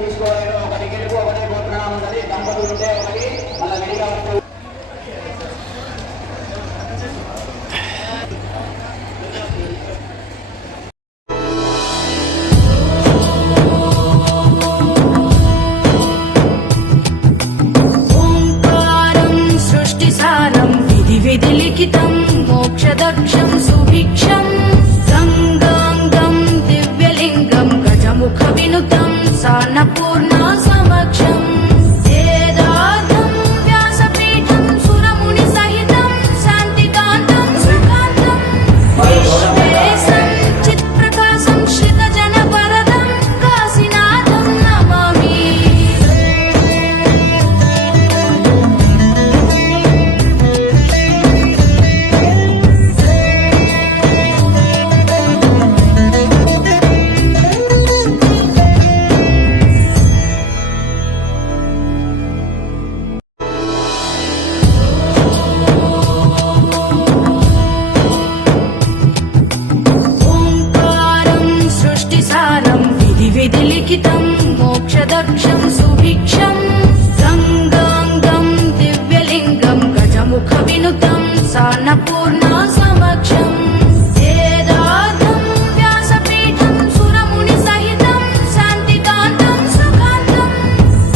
తీసుకోవాలి. ఒకటి గెలుపు ఒకటి గోత్రనామం ఉన్నది. దంపతులు ఉంటే ఒకటి మళ్ళీ విడిగా ఉంటే విధిలిఖితం మోక్షదక్షం సుభిక్షం సంగాంగం దివ్యలింగం గజముఖ వినుతం సాన్నపూర్ణ సమక్షం వేదార్థం వ్యాసపీఠం సురముని సహితం శాంతికాంతం సుఖాంతం విశ్వేశం చిత్ప్రకాశం శ్రితజన వరదం కాశీనాథం నమామి. విధిలిఖితం మోక్షదక్షం సుభిక్షం సంగాంగం దివ్యలింగం గజముఖ వినుతం సాన్నపూర్ణ సమక్షం వేదార్థం వ్యాసపీఠం సురముని సహితం శాంతికాంతం సుఖాంతం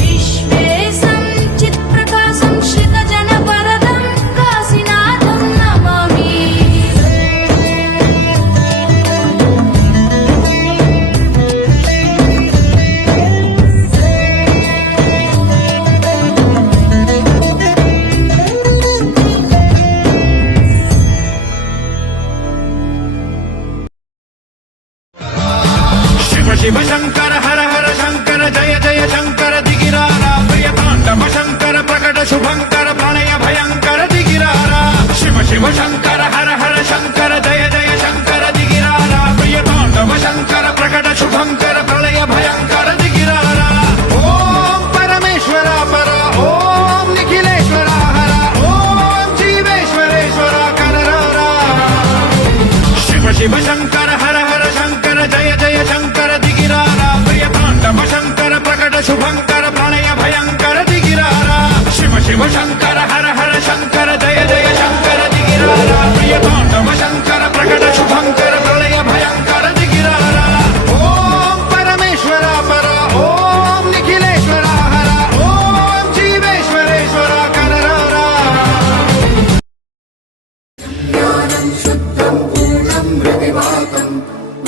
విశ్వేశం చిత్ప్రకాశం శ్రితజన వరదం కాశీనాథం నమామి. शिव शंकर हर हर शंकर जय जय शंकर दिगिरारा प्रिय तांडव शंकर प्रकट शुभंकर प्रणय भयंकर दिगिरारा शिव शिव शंकर हर हर शंकर जय जय शंकर दिगिरारा प्रिय तांडव शंकर प्रकट शुभंकर प्रणय भयंकर दिगिरारा ओम परमेश्वर पर ओम निखिलेश्वर हर ओम जीवेश्वरेश्वर कररारा शिव शिव शंकर हर हर शंकर जय जय शंकर शंकर प्रकट शुभंकर प्रणय भयंकर दिगिरारा शिव शिव शंकर हर हर शंकर जय जय शंकर दिगिरारा प्रिय तांडव शंकर प्रकट शुभंकर प्रणय भयंकर दिगिरारा ओम परमेश्वर पर ओम निखिलेश्वर हर ओम जीवेश्वरेश्वर कररारा ज्ञानं शुद्धं पूर्णं हृदिवाकं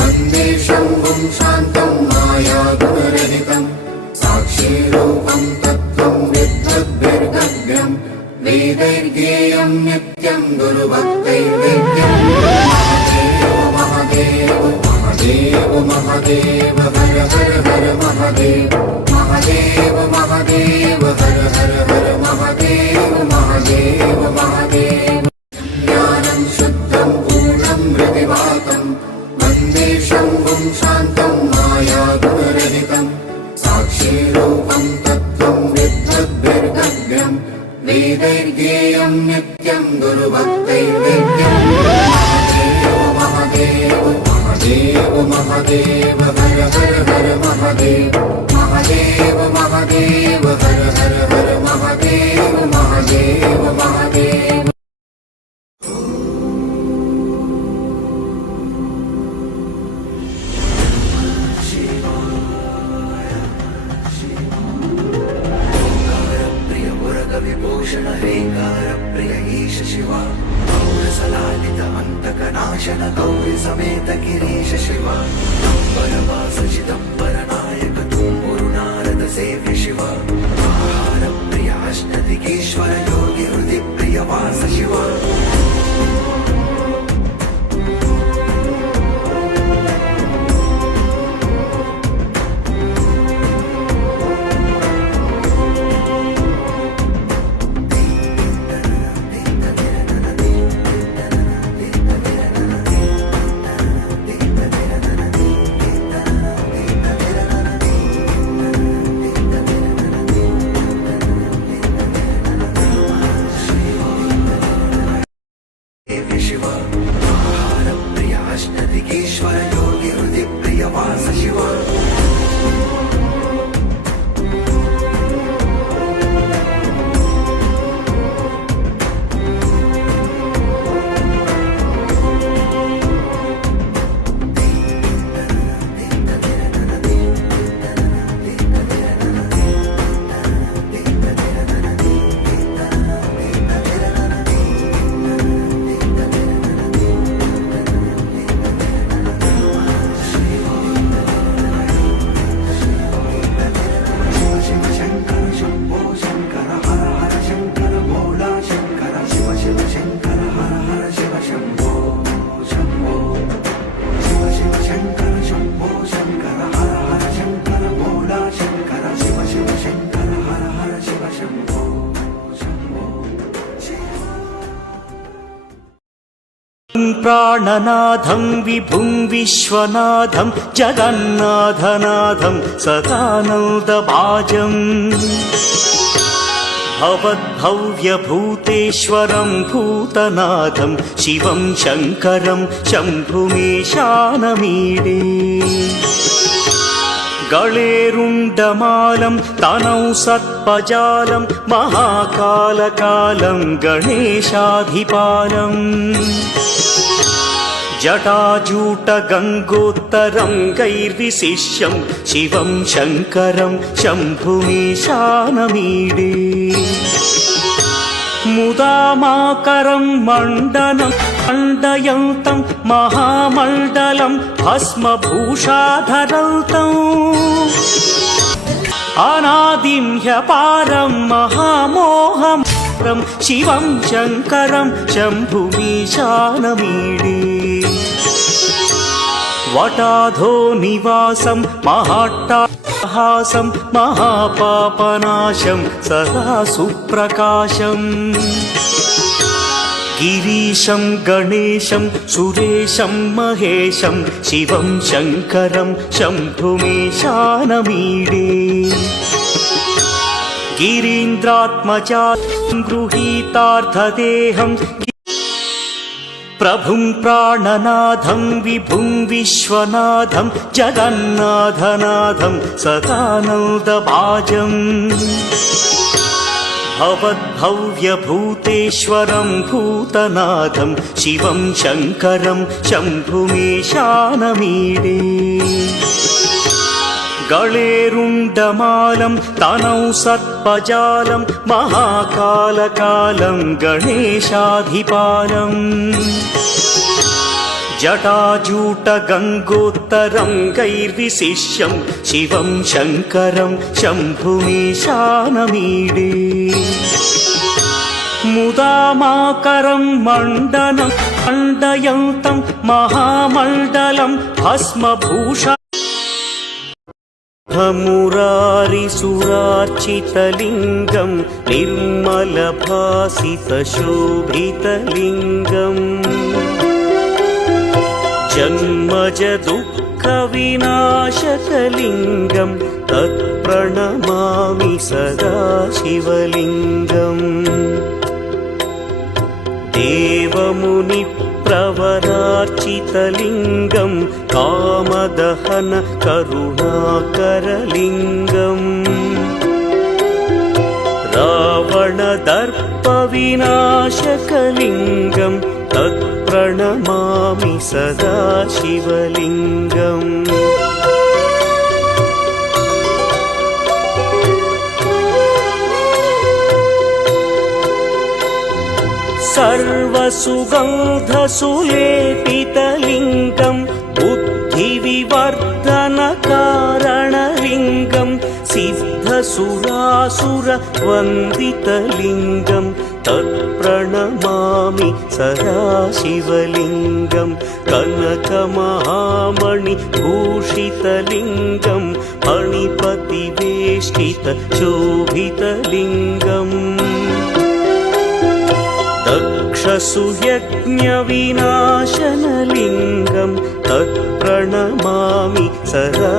वन्दे शम्भुं शान्तं मायागुणरहितं साक्षीरूपं तत्त्वं विद्वद्भिर्गव्यं वेदैर्ज्ञेयं नित्यं गुरुभक्तैर्वेद्यं महादेव महादेव महादेव हर हर हर महादेव महादेव महादेव हर हर हर महादेव महादेव महादेव ज्ञानं शुद्धं पूर्णं हृदिवाकं वन्दे शम्भुं शान्तं मायागुणरहितं साक्षीरूपं तत्त्वं विद्वद्भिर्गव्यं वेदैर्ज्ञेयं नित्यं गुरुभक्तैर्वेद्यं महादेव महादेव महादेव हर हर हर महादेव महादेव महादेव हर हर हर महादेव महादेव महादेव विभूषण हेकार प्रिय ईश शिवा गौरसलालित अन्तकनाशन गौरी समेत गिरीश शिवा अंबरवास चिदंबर नायक तुंबुरु नारद सेव्य शिवा आहार प्रिय अष्टदिगीश्वर योगी हृदि प्रिय वास शिवा प्राणनाथं विभुं विश्वनाथं जगन्नाथनाथं सदानन्दभाजम् भवद्भव्यभूतेश्वरं भूतनाथं शिवं शङ्करं शम्भुमीशानमीडे गळेरुण्डमालं तनौ सर्पजालं महाकालकालं गणेशाधिपालम् जटाजूटगङ्गोत्तरं गैर्विशिष्यं शिवं शङ्करं शम्भुमीशानमीडे मुदामाकरं मण्डनं मण्डयन्तं महामण्डलं भस्मभूषाधरन्तम् अनादिं ह्यपारं महामोहं शिवं शङ्करं शम्भुमीशानमीडे वटाधो निवासं महाट्टहासं महापापनाशं सदा सुप्रकाशम् गिरीशं गणेशं सुरेशं महेशं शिवं शङ्करं शम्भुमीशानमीडे गिरीन्द्रात्मजा गृहीतार्थदेहं प्रभुं प्राणनाथं विभुं विश्वनाथं जगन्नाथनाथं सदानन्दभाजम् भवद्भव्यभूतेश्वरं भूतनाथं शिवं शङ्करं शम्भुमीशानमीडे गळेरुण्डमालं तनौ सर्पजालं महाकालकालं गणेशाधिपालम् जटाजूटगङ्गोत्तरं गैर्विशिष्यं शिवं शङ्करं शम्भुमीशानमीडे मुदामाकरं मण्डनं मण्डयन्तं महामण्डलं भस्मभूषा मुरारिसुरार्चितलिङ्गं निर्मलभासितशोभितलिङ्गम् जन्मजदुःखविनाशकलिङ्गं तत्प्रणमामि सदा शिवलिङ्गम् देवमुनिप्रवरार्चितलिङ्गं कामदहन करुणाकरलिङ्गम् रावणदर्पविनाशकलिङ्गं तत्प्रणमामि सदा शिवलिङ्गम् सर्वसुगन्धसुलेपितलिङ्गं बुद्धिविवर्धनकारणलिङ्गं सिद्धसुरासुरवन्दितलिङ्गं तत्प्रणमामि सदा शिवलिङ्गं कनकमहामणिभूषितलिङ्गं मणिपतिवेष्टितशोभितलिङ्गम् दक्षसुयज्ञविनाशनलिङ्गं तत्प्रणमामि सदा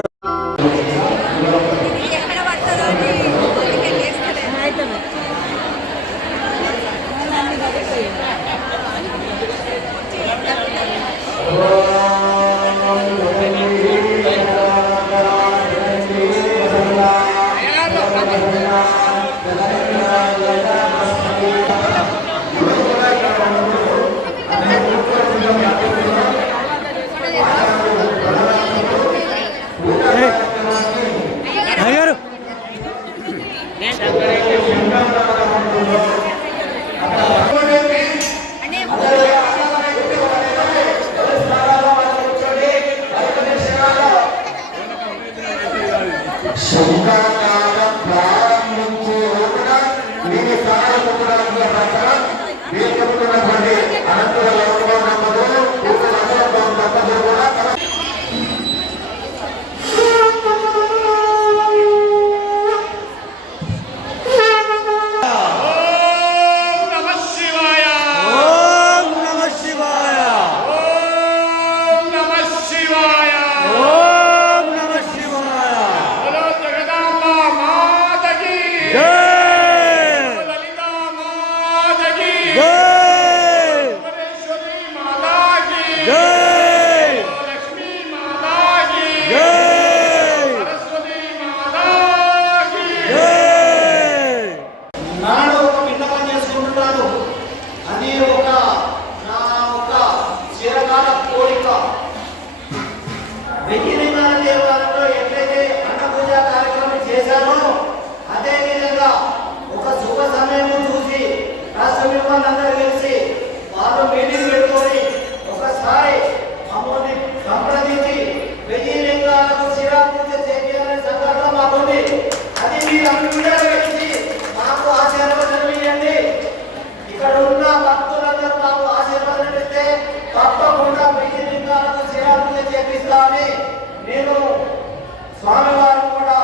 వెయ్యి లింగాల దేవాలయంలో ఎట్లయితే అన్న పూజ కార్యక్రమం చేశామో అదే విధంగా ఒక శుభ సమయం చూసి రాష్ట్ర నిర్మాణందరూ కలిసి వాళ్ళు మీటింగ్ పెట్టుకొని ఒకసారి మమ్మల్ని సంప్రదించి వెయ్యి లింగాలకు శిరా పూజ చేయాలనే సంకల్పం మాకుంది. అది మీరు అందరూ కలిసి మాకు ఆశీర్వాదం ఇవ్వండి. ఇక్కడ ఉన్న భక్తులందరూ మాకు ఆశీర్వాదం ఇస్తే తప్పకుండా వెయ్యి లింగాలకు శిరా పూజ చేపిస్తామని నేను స్వామివారు కూడా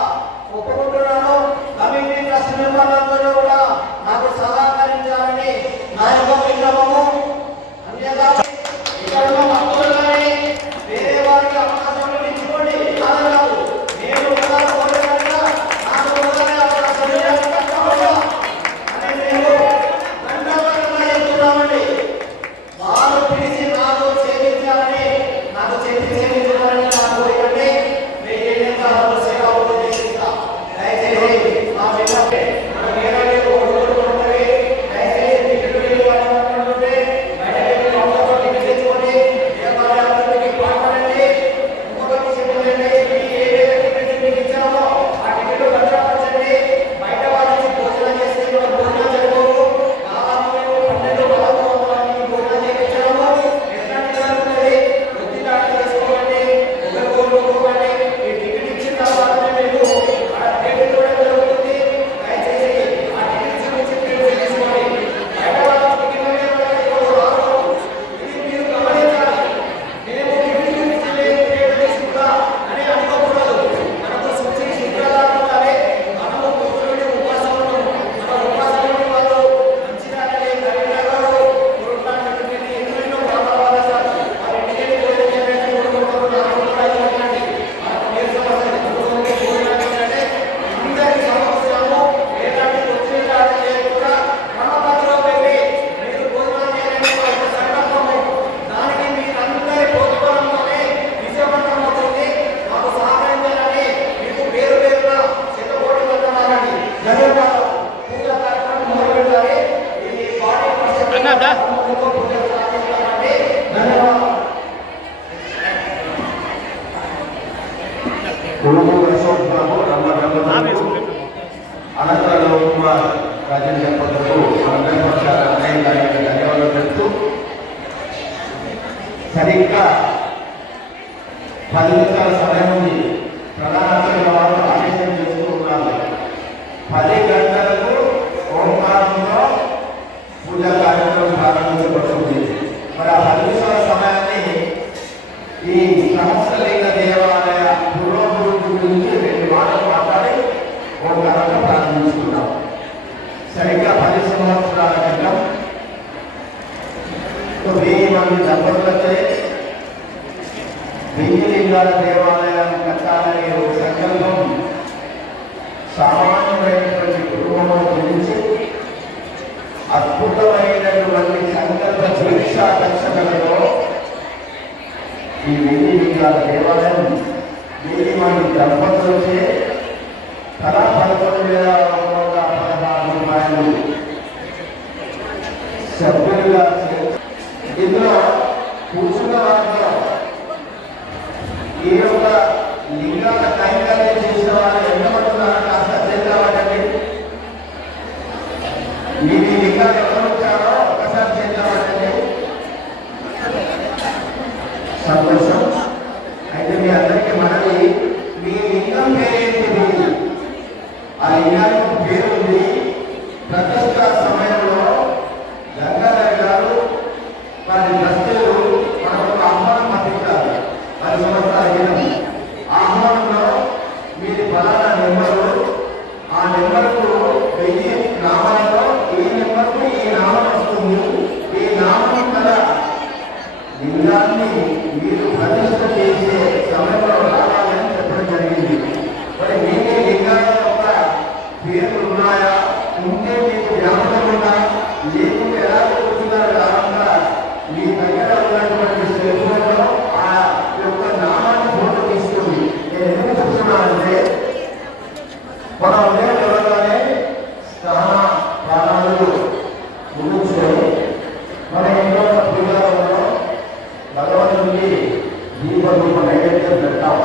ఒప్పుకుంటున్నాను. కమిటీ ట్రస్ట్ మెంబర్లందరూ కూడా నాకు సహకరించాలని నా యొక్క విన్నపము. అన్యదా ఇక్కడ ఉన్న భక్తులు కానీ వేరే వారికి అవకాశం ఇచ్చుకోండి. కాదు నేను కూడా కోరికగా నాకు కూడా అవకాశం ఇవ్వాలి తప్పకుండా అని మేము దండపరంగా చెప్తున్నామండి. వారు పిలిచి నాకు చేయించాలని నాకు చేయించాలని నాకు ఇవ్వండి. వెయ్యి లింగాలకు సేవ చేయిస్తా. దయచేసి మా విన్నపే మన వేరే ఉంటుంది. దయచేసి టికెట్ ఉంటే బయటకి లోపల టికెట్ తెచ్చుకొని దేవాలయానికి పాల్గొనండి. ఇంకొక విషయం ఏంటంటే ఏదైతే టికెట్ మీకు ఇచ్చామో ఆ టికెట్ భద్రపరచండి. బయట వాళ్ళకి భోజనం చేస్తే భోజనం సరిపోదు. దాదాపు 12-13 మందికి భోజనం చేయించాము. ఎట్లాంటి జరుగుతుంది ఒత్తిడి చేసుకోండి. ఒకరికొకటి ఈ టికెట్ ఇచ్చిన తర్వాత మీకు ఆ టికెట్ కూడా జరుగుతుంది. దయచేసి ఆ టికెట్ ఇచ్చి తీసుకోండి. బయట వాళ్ళ టికెట్ రాదు. ఇది మీరు గమనించాలి. మేము టికెట్ తీసుకుంటా అని అనుకోకూడదు. మనకు శుచి శుభ్రత ఉండాలి. మనము పొద్దున్నే ఉపవాసం ఉన్నాము. మన ఉపవాసం ఉండి వాళ్ళు మంచిగా కరీంనగర్ ఎన్నెన్నో గ్రామాల వాళ్ళు సార్ వారి టికెట్ భోజనం చేయడానికి కోరుకుంటారు. నాకు కూడా ఇవ్వండి. మనకు నీరు సమస్య భోజనం ఏంటంటే అందరి సమస్యలను ఎలాంటి ఒత్తిడి చేయకుండా క్రమపద్ధతిలో పెట్టి మీరు భోజనం చేయాలని ఒక సంకల్పము. దానికి మీరందరి ప్రోత్సాహంతోనే విజయవంతం అవుతుంది. మాకు సహకరించాలని మీకు పేరు పేరున శతకోటి వందనాలండి. ధన్యవాదాలు. పూజ కార్యక్రమం మొదలు పెట్టాలి. ఇది బాడీ పూజ సాధిస్తామండి. ధన్యవాదాలు. కొడుకు అశోక్ బాబు అనంతరావు కుమార్ రాజేంద్ర దంపతులకు అందరి పక్షాన అనేక ధన్యవాదాలు చెప్తూ సరిగ్గా 10 నిమిషాల సమయం ఉంది. ప్రధాన వారు ఆదేశం చేస్తూ ఉన్నారు. 10 గంటలకు ఓంకారంలో పూజా కార్యక్రమం ప్రారంభించబడుతుంది. మరి ఆ 10 నిమిషాల సమయాన్ని ఈ సహస్రలింగ దేవాలయ పురోభివృద్ధి గురించి 2 మాటలు మాట్లాడి ఓంకారంలో ప్రారంభించుకున్నాం. సరిగ్గా 10 సంవత్సరాల క్రితం 1000 మంది దంపతులచే వెయ్యి లింగాల దేవాలయాన్ని కట్టాలనే ఒక సంకల్పం సామాన్యమైనటువంటి కుటుంబంలో గురించి అద్భుతమైనటువంటి సంకల్ప దీక్షాదర్శకలలో ఈ వెయ్యి లింగాల దేవాలయం 1000 మంది దంపతులచే తలా 11,116 రూపాయలు సభ్యులుగా ఇందులో కూర్చున్న వారిలో ఈ యొక్క లింగాల కైంకర్యం చేసిన వారు ఎంతమంటున్నారో కాస్త చేద్దామంటే మీరు ఈ లింగాలు ఎవరు వచ్చారో ఒకసారి చేద్దామంటే సంతోషం. అయితే మీ అందరికీ మనవి, మీ లింగం పేరేంటిది? ఆ లింగానికి ఒక పేరు ఉంది. ప్రతిష్ట సమయంలో గంగాధర్ గారు వారి భక్తులు మనకు ఆహ్వానం పంపించారు. 10 సంవత్సరాల క్రితం ఆహ్వానంలో మీది ఫలానా నెంబరు, ఆ నెంబర్కు 1000 నామాలలో ఈ నెంబర్కు ఈ నామం వస్తుంది. ఈ నామం కదా లింగాన్ని మీరు ప్రతిష్ట చేసే సమయంలో రావాలని చెప్పడం జరిగింది. మరి మీకు లింగాల యొక్క పేర్లు ఉన్నాయా? ఉంటే మీకు జ్ఞాపకం ఉందా? లేకుంటే ఎలా కూర్చున్నారు కాకుండా మీ దగ్గర ఉన్నటువంటి సెల్ఫోన్లో ఆ యొక్క నామాన్ని ఫోటో తీసుకుంది. నేను ఎందుకు చెప్తున్నానంటే మన ఉదయం ఎవరిగానే స్నాన ప్రాణాలు ముగించుకొని మన ఇంట్లో పూజలో భగవంతుడికి దీప రూప నైవేద్యం పెడతాం.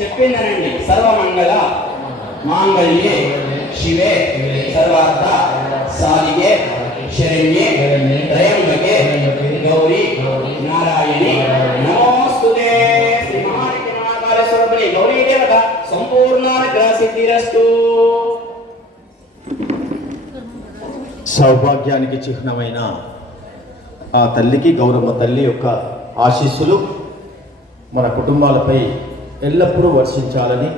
చెప్పిందనండి. సర్వమంగళ మాంగళ్యే శివే సర్వార్థ సాధికే శరణ్యే త్రయంబకే గౌరీ నారాయణి నమోస్తుతే. శ్రీ మహానిత్య మహాకాల స్వరూపిణి గౌరీ దేవత సంపూర్ణానుగ్రహ సిద్ధిరస్తు. సౌభాగ్యానికి చిహ్నమైన ఆ తల్లికి, గౌరమ్మ తల్లి యొక్క ఆశీస్సులు మన కుటుంబాలపై ఎల్లప్పుడూ వర్షించాలని,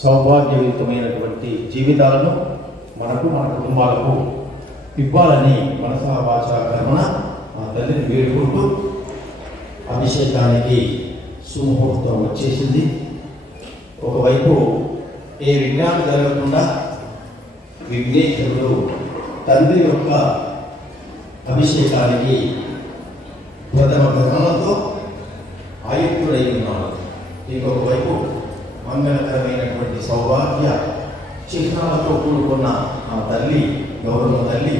సౌభాగ్యయుతమైనటువంటి జీవితాలను మనకు, మన కుటుంబాలకు ఇవ్వాలని మనసా వాచా కర్మణ ఆ తల్లిని వేడుకుంటూ అభిషేకానికి సుముహూర్తం వచ్చేసింది. ఒకవైపు ఏ విఘ్నాలు జరగకుండా విఘ్నేశ్వరుడు తండ్రి యొక్క అభిషేకానికి ప్రథమ గ్రహణంతో ఆయుక్తుడై ఉన్నాడు. ఇంకొక వైపు మంగళకరమైనటువంటి సౌభాగ్య చిహ్నాలతో కూడుకున్న ఆ తల్లి, గౌరమ్మ తల్లి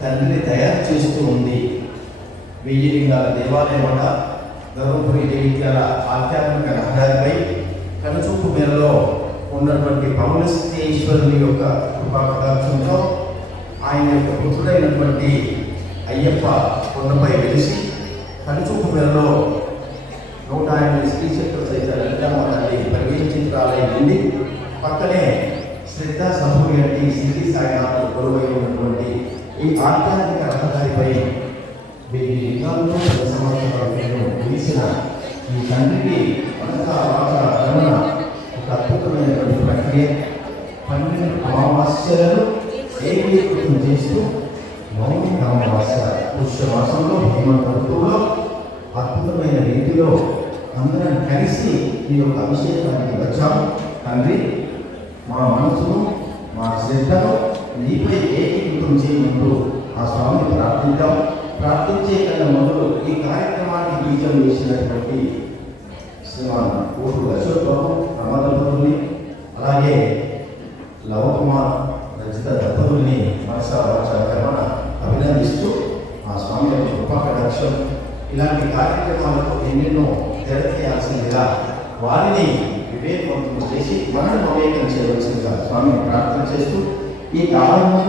తండ్రిని తయారు చేస్తూ ఉంది. 1000 లింగాల దేవాలయం వల్ల ధర్మపురి దేవికల ఆధ్యాత్మిక రహదారిపై కనుచూపు మేరలో ఉన్నటువంటి పౌలస్తీశ్వరుని యొక్క కృపాకటాక్షంతో ఆయన యొక్క పుత్రుడైనటువంటి అయ్యప్ప కొండపై వెలిసి కనుచూపు మేరలో 108 శ్రీచక్ర సహిత లలితమ్మ తల్లి పరివేషించాలై నుండి పక్కనే శ్రద్ధా సభూరి అంటే సిద్ధి సాయినాథుడు కొలువై ఉన్నటువంటి ఈ ఆధ్యాత్మిక రహదారిపై 1000 లింగాల్లో 10 సంవత్సరాలు వెలిసిన ఈ తండ్రికి మనసా వాచా కర్మణ ఒక అద్భుతమైనటువంటి ప్రక్రియ. 12 అమావాస్యలను ఏకీకృతం చేస్తూ మౌని అమావాస్య పుష్యమాసంలో హేమంత ఋతువులో అద్భుతమైన రీతిలో అందరం కలిసి ఈ యొక్క అభిషేకానికి వచ్చాము. తండ్రి, మా మనసును, మా శ్రద్ధను నీపై ఏకీకృతం చేయమంటూ ఆ స్వామిని ప్రార్థిద్దాం. ప్రార్థించే కన్నా మొదలు ఈ కార్యక్రమానికి బీజం వేసినటువంటి శ్రీమాన్ కోటు అశోక్ బాబు ప్రమాదంపతుల్ని, అలాగే లవకుమార్ రచిత దంపతుల్ని మనసా వాచా కర్మణ అభినందిస్తూ ఆ స్వామి యొక్క కృపాకటాక్షం ఇలాంటి కార్యక్రమాలకు ఎన్నెన్నో తెరతీయాల్సిందిగా వారిని వివేకవంతులు చేసి మనను మమేకం చేయవలసిందిగా స్వామిని ప్రార్థన చేస్తూ ఈ కాలంలో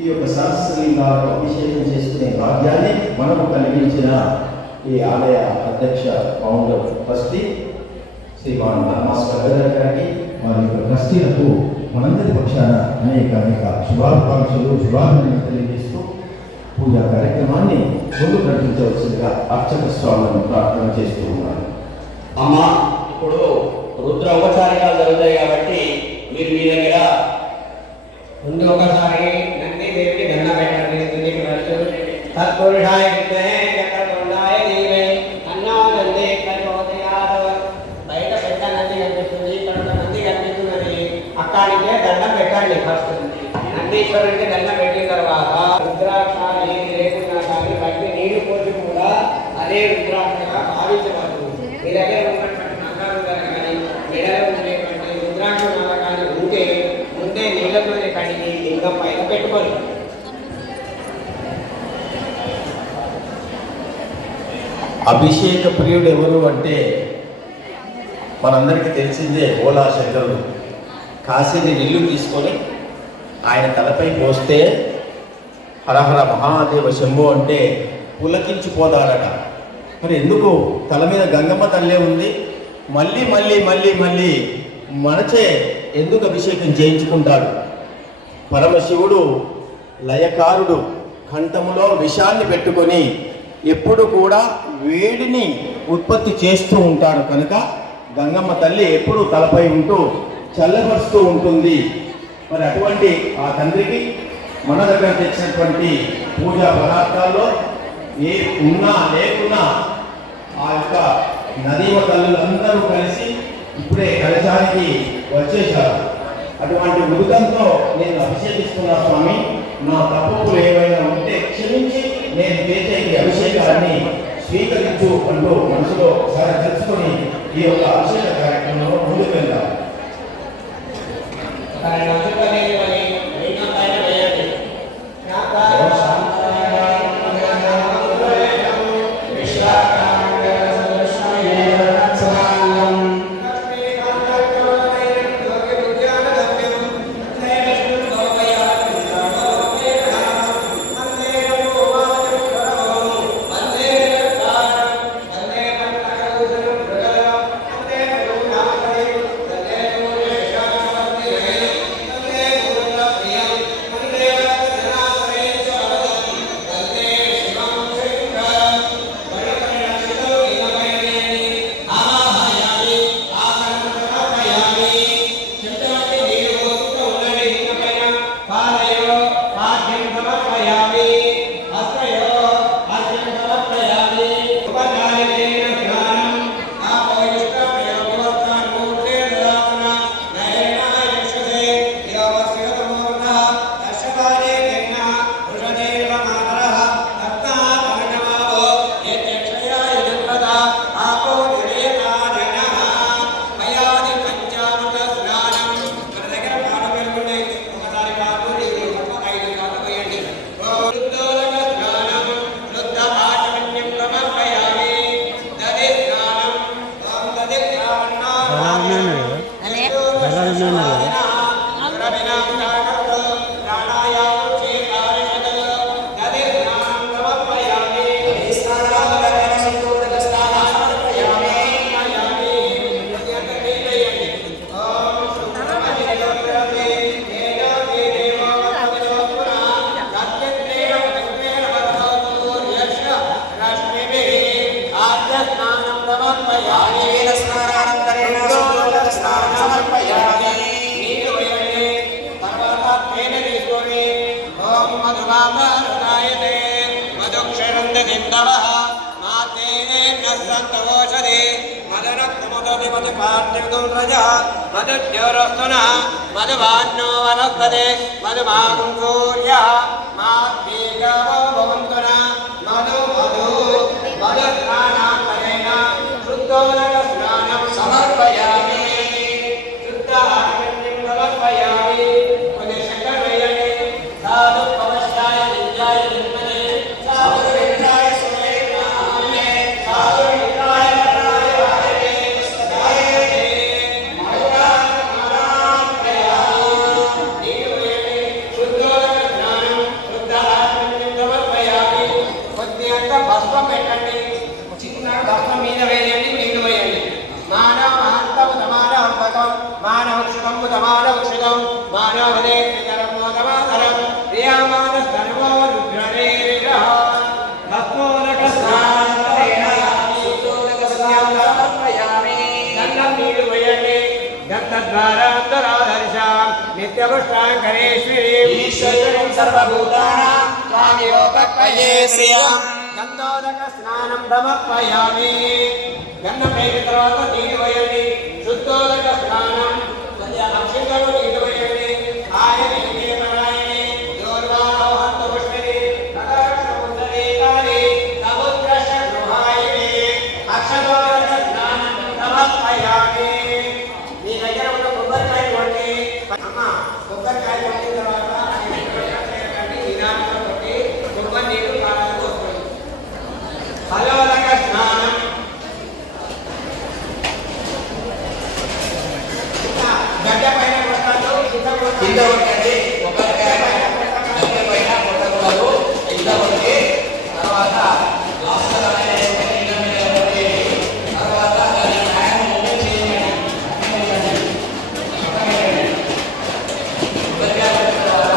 ఈ యొక్క సహస్రలింగాలకు అభిషేకం చేసుకునే భాగ్యాన్ని మనము కలిగించిన ఈ ఆలయ అధ్యక్ష ఫౌండర్ ట్రస్టీ శ్రీమాన్ ధర్మాస్కర్ గారికి, వారి యొక్క ట్రస్టీలకు మనందరి పక్షాన అనేక శుభాకాంక్షలు, శుభాభినందనలు తెలియజేస్తూ పూజా కార్యక్రమాన్ని ముందు నడిపించవలసిందిగా అర్చక స్వామిని ప్రార్థన చేస్తూ ఉన్నారు. అమ్మ, ఇప్పుడు రుద్ర ఉపచారికాలు జరుగుతాయి కాబట్టి మీరు మీ దగ్గర ముందు ఒకసారి నంది దేవికి దండ పెట్టండి. తత్పురుషాయ విద్మహే చక్రతుండాయ ధీమహి తన్నో నంది ప్రచోదయాత్. బయట పెద్ద నంది కనిపిస్తుంది, ఇక్కడ నంది కనిపిస్తున్నది, అక్కడికే దండం పెట్టండి. ఫస్ట్ నందీశ్వరుడికి దండం పెట్టిన తర్వాత రుద్రాక్ష ఏది లేకున్నా కానీ బయట నీళ్లు పోసి కూడా అదే రుద్రాక్షగా భావించబడుతుంది. మీ దగ్గర ఉన్నటువంటి మంత్రాలు కానీ మెడలో ఉండేటువంటి రుద్రాక్ష కానీ ఉంటే ముందే నీళ్ళతోనే కడిగి లింగం పైన పెట్టుకోవాలి. అభిషేక ప్రియుడు ఎవరు అంటే మనందరికీ తెలిసిందే ఓలా శంకరుడు. కాశీని నీళ్లు తీసుకొని ఆయన తలపై పోస్తే హరహర మహాదేవ శంభు అంటే పులకించిపోతాడట. మరి ఎందుకు తల మీద గంగమ్మ తల్లే ఉంది, మళ్ళీ మళ్ళీ మళ్ళీ మళ్ళీ మనచే ఎందుకు అభిషేకం చేయించుకుంటాడు? పరమశివుడు లయకారుడు, కంఠములో విషాన్ని పెట్టుకొని ఎప్పుడు కూడా వేడిని ఉత్పత్తి చేస్తూ ఉంటాడు. కనుక గంగమ్మ తల్లి ఎప్పుడు తలపై ఉంటూ చల్లబరుస్తూ ఉంటుంది. మరి అటువంటి ఆ తండ్రికి మన దగ్గర తెచ్చినటువంటి పూజా పదార్థాల్లో ఏ ఉన్నా లేకున్నా ఆ యొక్క నదీమ తల్లులందరూ కలిసి ఇప్పుడే కలశానికి వచ్చేశారు. అటువంటి ఉదకంతో నేను అభిషేకిస్తున్నా స్వామి, నా తప్పులు ఏవైనా ఉంటే క్షమించి నేను చేసే ఈ అభిషేకాన్ని స్వీకరించు అంటూ మనసులో ఒకసారి తెలుసుకొని ఈ యొక్క అభిషేక కార్యక్రమంలో ముందుకు వెళ్దాం. జిందవః మాతేనేన్యస్సంతవోషధి మదరక్తముదధిపతి పార్థివం రజః మధుద్యోరస్తునః మధువాన్నో వనస్పతే మధుమాగం సూర్యః మాద్వీగావో భవంతునః మధు మధు మధుస్నానాంతరేణ శుద్ధోదక స్నానం సమర్పయామి శుద్ధాత్మన్యం సమర్పయామి కొద్ది శంకర్ వేయండి సాధు పవశ్యాయ నిత్యాయ నిర్మలే సాధు విద్యాయ సురేణాయ సాధు విద్యాయ వరాయ వాయే సదాయే నీరు వేయండి శుద్ధోదక స్నానం శుద్ధాత్మన్యం సమర్పయామి కొద్ది అంత భస్మం పెట్టండి చిన్న భస్మం మీద వేయండి నీళ్లు వేయండి మానవహంతం సమానహంతకం మానవక్షితం సమానవక్షితం మానవదే వికరమోదమాతరం ప్రియామానస్తనమో రుద్రరేవిరః భస్మోదక స్నానేన శుద్ధోదక స్నానం సమర్పయామి గంధం నీళ్లు వేయండి గంధద్వారాంతరాదర్శాం నిత్యపుష్టాంకరేశ్వరీ ఈశ్వరీం సర్వభూతానాం స్వామియోపక్వయే శ్రియం గంధోదక స్నానం సమర్పయామి గంధం వేసిన తర్వాత నీళ్ళు వేయండి శుద్ధోదక స్నానం అక్షింతలు నీళ్ళు వేయండి ఆయన విజయపరాయణి దూర్వాహంత పుష్పరి సముద్రదేకాలి సముద్రశ గృహాయిని అక్షతోదక స్నానం సమర్పయామి మీ దగ్గర ఉన్న కొబ్బరికాయ కొట్టి అమ్మ కొబ్బరికాయ కొట్టిన తర్వాత నిదానంగా కొట్టి కొబ్బరి నీళ్ళు కాలాలకు వస్తుంది ఫలోదక స్నానం గడ్డ పైన కొట్టాలు కింద కొట్టండి కొబ్బరికాయ గడ్డ పైన కొట్టకూడదు కింద కొట్టి తర్వాత ఆస్తరమైన కింద మీద కొట్టి తర్వాత దాని హ్యాండ్ మూమెంట్ చేయండి కొబ్బరికాయ కొట్టిన తర్వాత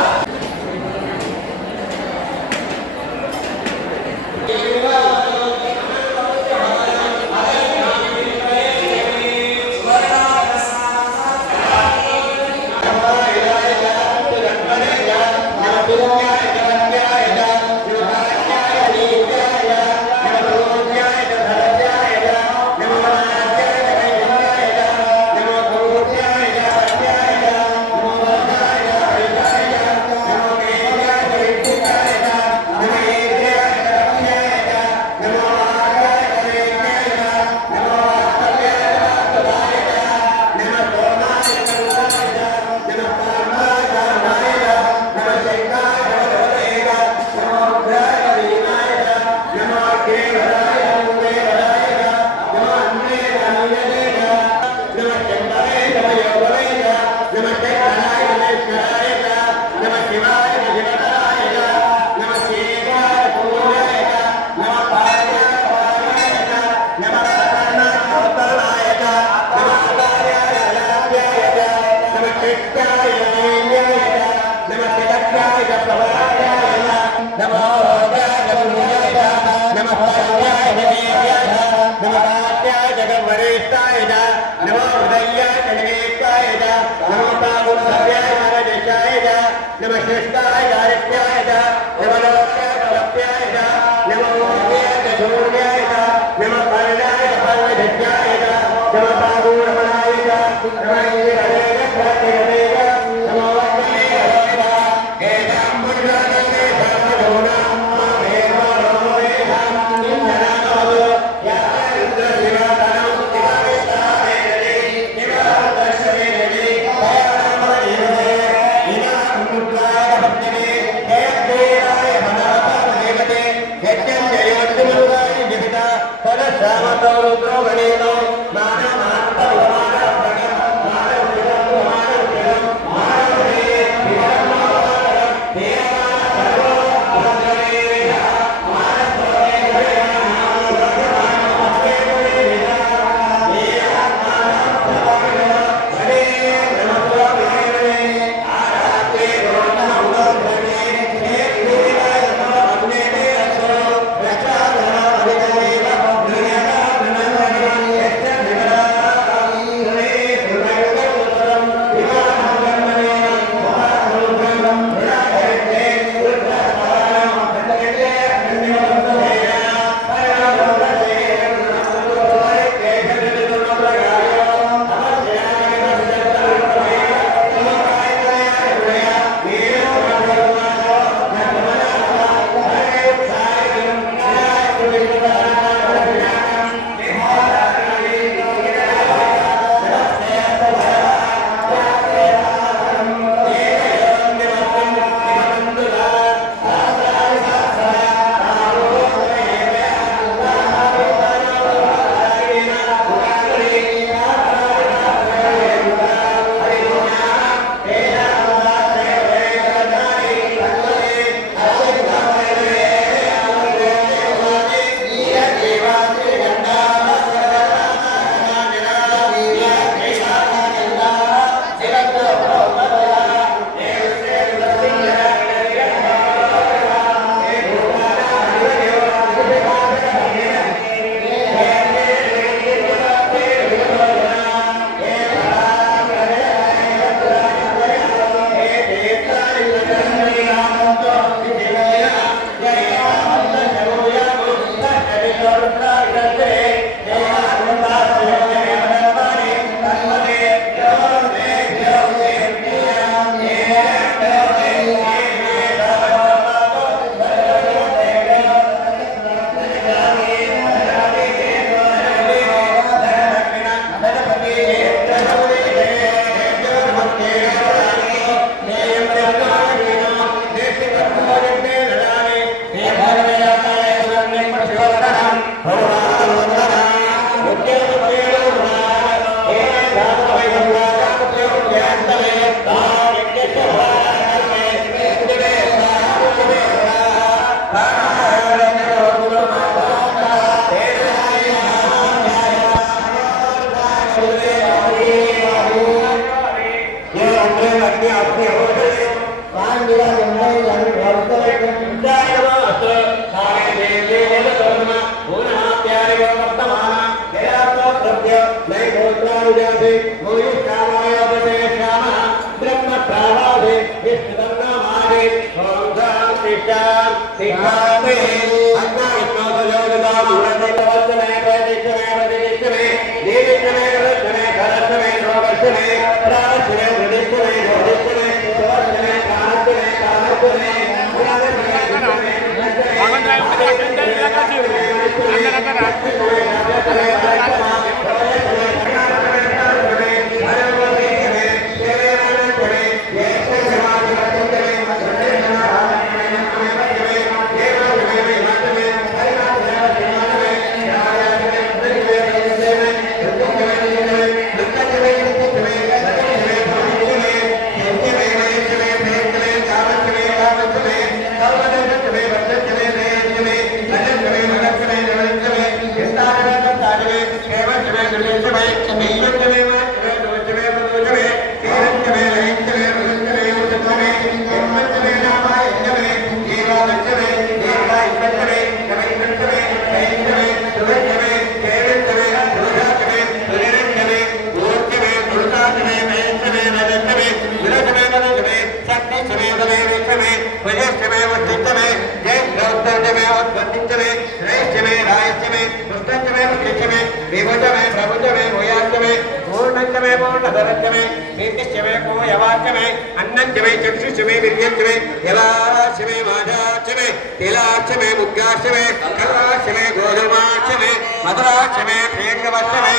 अन्नंचमे चक्षुषमे वीर्यंचमे यवाचमे माजाचमे तिलाचमे मुग्गाचमे कलाचमे गोधुमाचमे मधुराचमे प्रियंगवचमे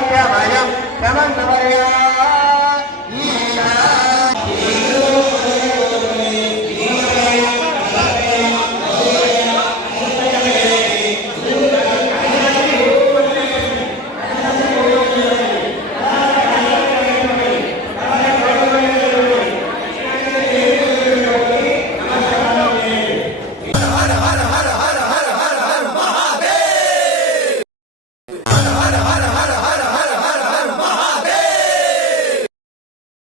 సత్యమయం ప్రమన్నవర్యా